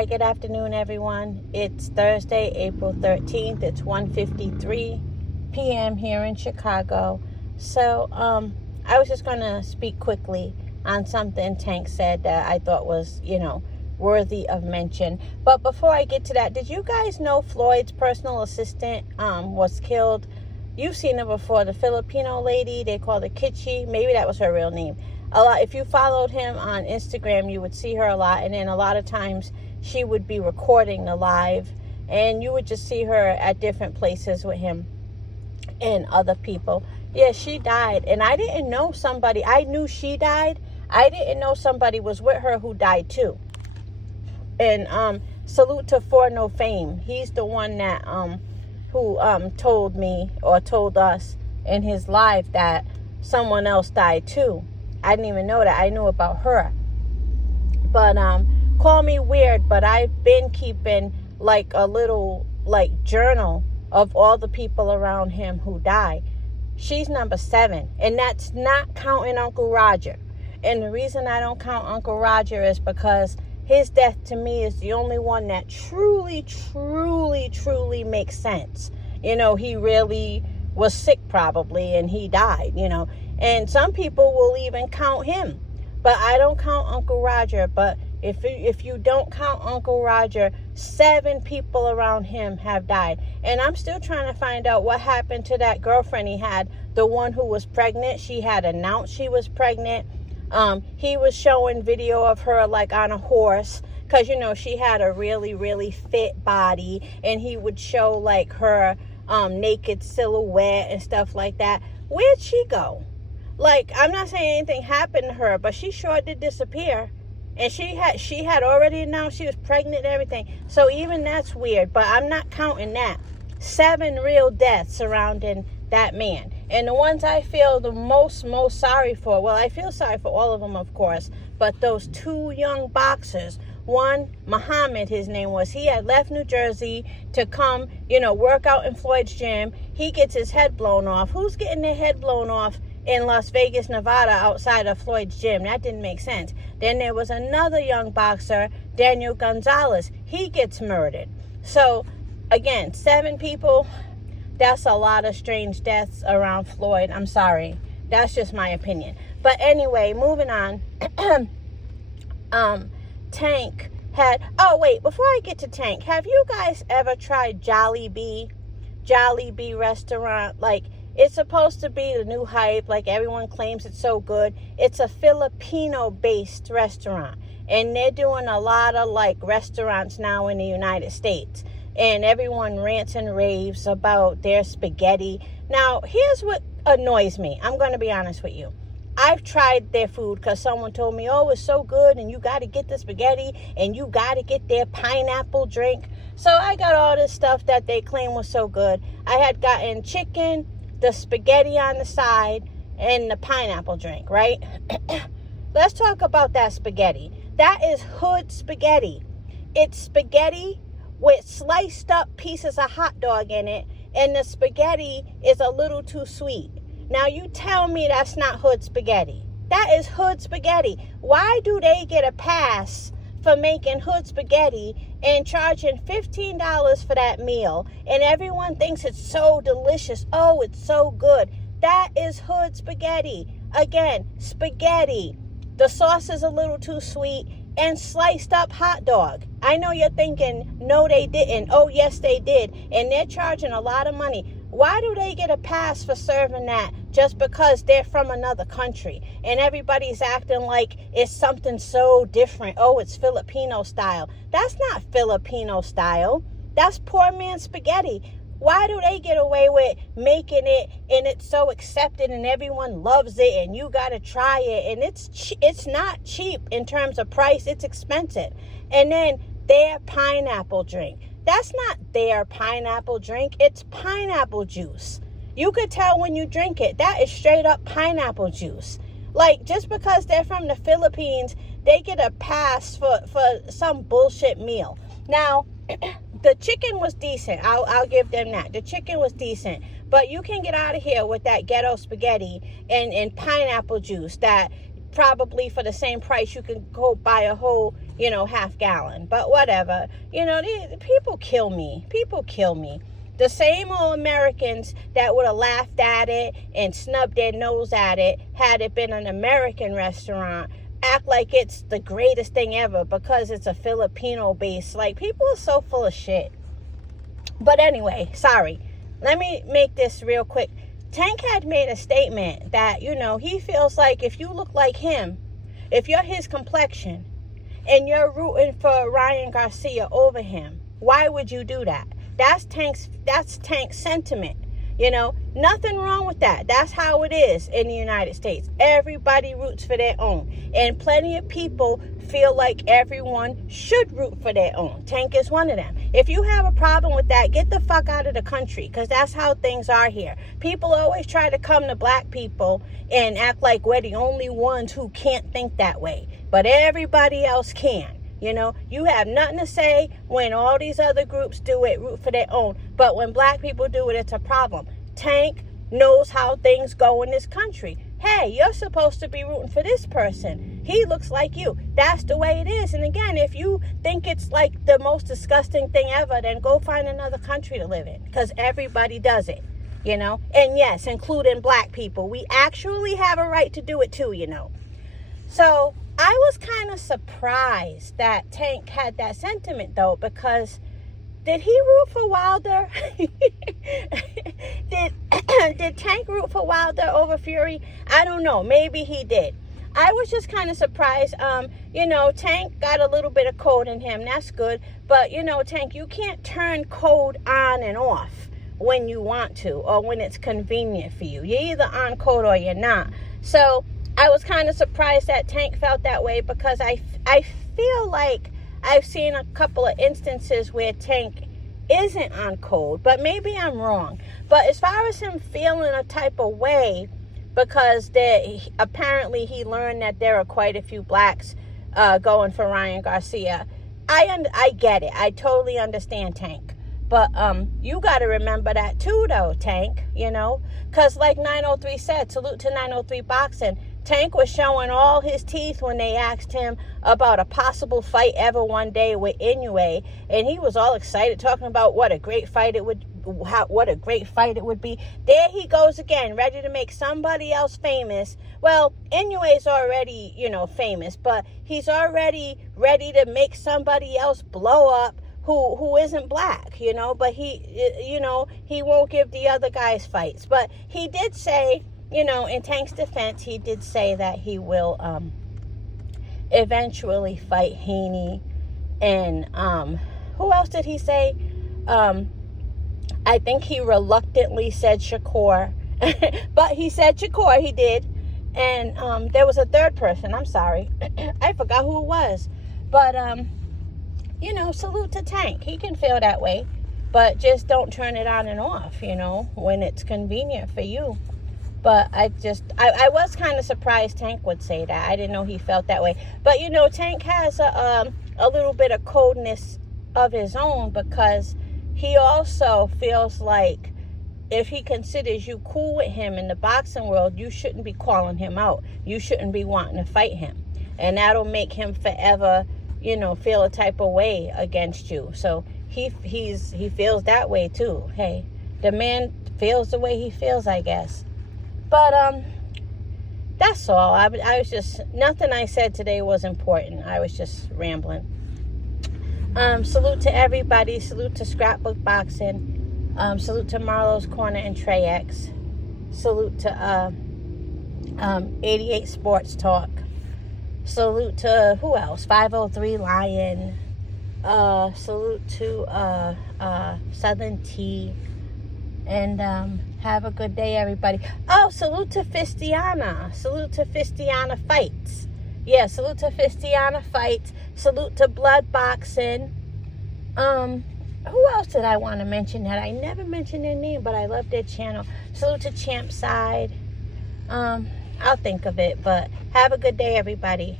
Hi, good afternoon, everyone. It's Thursday, April 13th. It's 1:53 p.m. here in Chicago. So, I was just going to speak quickly on something Tank said that I thought was, worthy of mention. But before I get to that, did you guys know Floyd's personal assistant was killed? You've seen her before, the Filipino lady. They called her Kitchi. Maybe that was her real name. A lot. If you followed him on Instagram, you would see her a lot. And then a lot of times she would be recording the live, and you would just see her at different places with him and other people. Yeah, she died. And I didn't know somebody. I knew she died. I didn't know somebody was with her who died too. And salute to For No Fame. He's the one that who told me or told us in his live that someone else died too. I didn't even know that. I knew about her. But call me weird, but I've been keeping like a little journal of all the people around him who died. She's number 7, and that's not counting Uncle Roger. And the reason I don't count Uncle Roger is because his death to me is the only one that truly, truly, truly makes sense. He really was sick probably, and he died, And some people will even count him. But I don't count Uncle Roger. But if you don't count Uncle Roger, 7 people around him have died. And I'm still trying to find out what happened to that girlfriend he had, the one who was pregnant. She had announced she was pregnant. He was showing video of her like on a horse, because she had a really, really fit body, and he would show like her naked silhouette and stuff like that. Where'd she go? Like, I'm not saying anything happened to her, but she sure did disappear. And she had already announced she was pregnant and everything. So even that's weird, but I'm not counting that. 7 real deaths surrounding that man. And the ones I feel the most sorry for, well, I feel sorry for all of them, of course, but those 2 young boxers, one, Muhammad, his name was, he had left New Jersey to come, work out in Floyd's gym. He gets his head blown off. Who's getting their head blown off in Las Vegas, Nevada, outside of Floyd's gym? That didn't make sense. Then there was another young boxer, Daniel Gonzalez. He gets murdered. So, again, 7 people. That's a lot of strange deaths around Floyd. I'm sorry. That's just my opinion. But anyway, moving on. Tank had... Oh, wait. Before I get to Tank, have you guys ever tried Jollibee? Jollibee restaurant. Like, it's supposed to be the new hype. Like, everyone claims it's so good. It's a Filipino-based restaurant. And they're doing a lot of, restaurants now in the United States. And everyone rants and raves about their spaghetti. Now, here's what annoys me. I'm going to be honest with you. I've tried their food because someone told me, oh, it's so good, and you got to get the spaghetti, and you got to get their pineapple drink. So I got all this stuff that they claim was so good. I had gotten chicken, the spaghetti on the side, and the pineapple drink, right? Let's talk about that spaghetti. That is hood spaghetti. It's spaghetti with sliced up pieces of hot dog in it, and the spaghetti is a little too sweet. Now you tell me that's not hood spaghetti. That is hood spaghetti. Why do they get a pass for making hood spaghetti and charging $15 for that meal, and everyone thinks it's so delicious? Oh, it's so good. That is hood spaghetti. Again, spaghetti. The sauce is a little too sweet, and sliced up hot dog. I know you're thinking, no, they didn't. Oh, yes, they did. And they're charging a lot of money. Why do they get a pass for serving that just because they're from another country? And everybody's acting like it's something so different. Oh, it's Filipino style. That's not Filipino style. That's poor man's spaghetti. Why do they get away with making it and it's so accepted and everyone loves it and you got to try it? And it's not cheap in terms of price. It's expensive. And then their pineapple drink. That's not their pineapple drink. It's pineapple juice. You could tell when you drink it. That is straight up pineapple juice. Like, just because they're from the Philippines, they get a pass for some bullshit meal. Now, the chicken was decent. I'll give them that. The chicken was decent. But you can get out of here with that ghetto spaghetti and pineapple juice that probably for the same price you can go buy a whole, half gallon. But whatever. People kill me. People kill me. The same old Americans that would have laughed at it and snubbed their nose at it had it been an American restaurant act like it's the greatest thing ever because it's a Filipino base. Like, people are so full of shit. But anyway, sorry. Let me make this real quick. Tank had made a statement that, he feels like if you look like him, if you're his complexion, and you're rooting for Ryan Garcia over him, why would you do that? That's Tank's sentiment. Nothing wrong with that. That's how it is in the United States. Everybody roots for their own. And plenty of people feel like everyone should root for their own. Tank is one of them. If you have a problem with that, get the fuck out of the country, because that's how things are here. People always try to come to black people and act like we're the only ones who can't think that way. But everybody else can. You have nothing to say when all these other groups do it, root for their own. But when black people do it, it's a problem. Tank knows how things go in this country. Hey, you're supposed to be rooting for this person. He looks like you. That's the way it is. And again, if you think it's like the most disgusting thing ever, then go find another country to live in, because everybody does it, And yes, including black people. We actually have a right to do it too, So I was kind of surprised that Tank had that sentiment, though, because did he root for Wilder? Did Tank root for Wilder over Fury? I don't know. Maybe he did. I was just kind of surprised. Tank got a little bit of code in him. That's good. But, Tank, you can't turn code on and off when you want to or when it's convenient for you. You're either on code or you're not. So I was kind of surprised that Tank felt that way, because I feel like I've seen a couple of instances where Tank isn't on code, but maybe I'm wrong. But as far as him feeling a type of way, because apparently he learned that there are quite a few blacks going for Ryan Garcia, I get it. I totally understand, Tank. But you got to remember that too, though, Tank, because like 903 said, salute to 903 Boxing, Tank was showing all his teeth when they asked him about a possible fight ever one day with Inoue, and he was all excited, talking about what a great fight it would be. There he goes again, ready to make somebody else famous. Well, Inoue's already, famous, but he's already ready to make somebody else blow up who isn't black, but he won't give the other guys fights. But he did say, in Tank's defense, he did say that he will eventually fight Haney. And who else did he say? I think he reluctantly said Shakur. But he said Shakur, he did. And there was a third person. I'm sorry. I forgot who it was. But, salute to Tank. He can feel that way. But just don't turn it on and off, when it's convenient for you. But I was kind of surprised Tank would say that. I didn't know he felt that way. But, Tank has a little bit of coldness of his own, because he also feels like if he considers you cool with him in the boxing world, you shouldn't be calling him out. You shouldn't be wanting to fight him. And that'll make him forever, feel a type of way against you. So he feels that way too. Hey, the man feels the way he feels, I guess. But that's all. I was just, nothing I said today was important. I was just rambling. Salute to everybody. Salute to Scrapbook Boxing. Salute to Marlo's Corner and Trey X. Salute to 88 Sports Talk. Salute to who else? 503 Lion. Salute to Southern Tea. And have a good day, everybody. Oh, salute to Fistiana. Salute to Fistiana Fights. Yeah, salute to Fistiana Fights. Salute to Blood Boxing. Who else did I want to mention that I never mentioned their name, but I love their channel? Salute to Champ Side. I'll think of it, but have a good day, everybody.